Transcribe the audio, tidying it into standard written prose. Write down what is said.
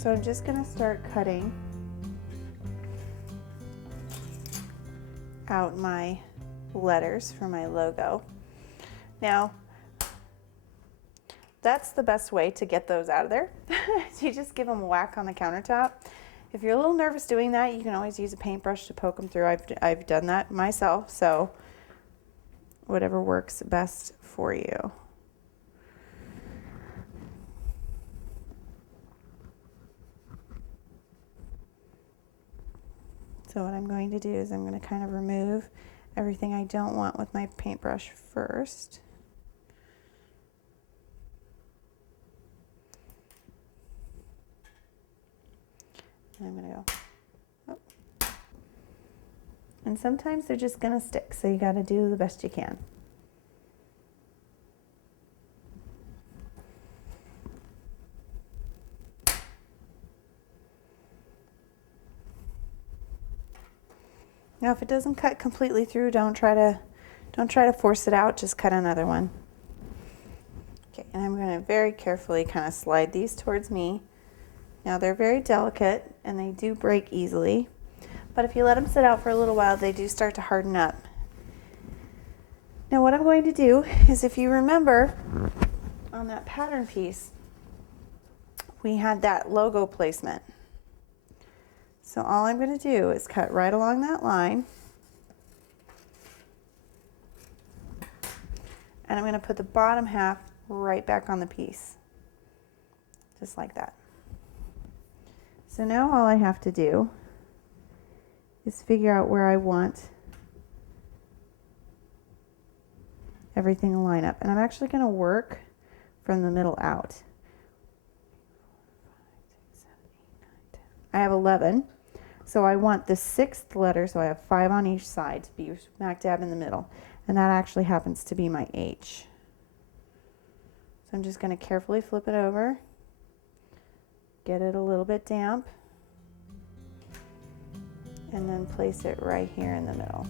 So I'm just going to start cutting out my letters for my logo. Now, that's the best way to get those out of there. You just give them a whack on the countertop. If you're a little nervous doing that, you can always use a paintbrush to poke them through. I've done that myself, so whatever works best for you. So what I'm going to do is I'm going to kind of remove everything I don't want with my paintbrush first. And I'm going to go, oh. And sometimes they're just going to stick, so you got to do the best you can. Now if it doesn't cut completely through, don't try to force it out, just cut another one. Okay, and I'm going to very carefully kind of slide these towards me. Now they're very delicate and they do break easily, but if you let them sit out for a little while, they do start to harden up. Now what I'm going to do is, if you remember on that pattern piece, we had that logo placement. So all I'm going to do is cut right along that line, and I'm going to put the bottom half right back on the piece, just like that. So now all I have to do is figure out where I want everything to line up. And I'm actually going to work from the middle out. I have 11, so I want the 6th letter, so I have 5 on each side, to be smack dab in the middle. And that actually happens to be my H. So I'm just going to carefully flip it over. Get it a little bit damp, and then place it right here in the middle.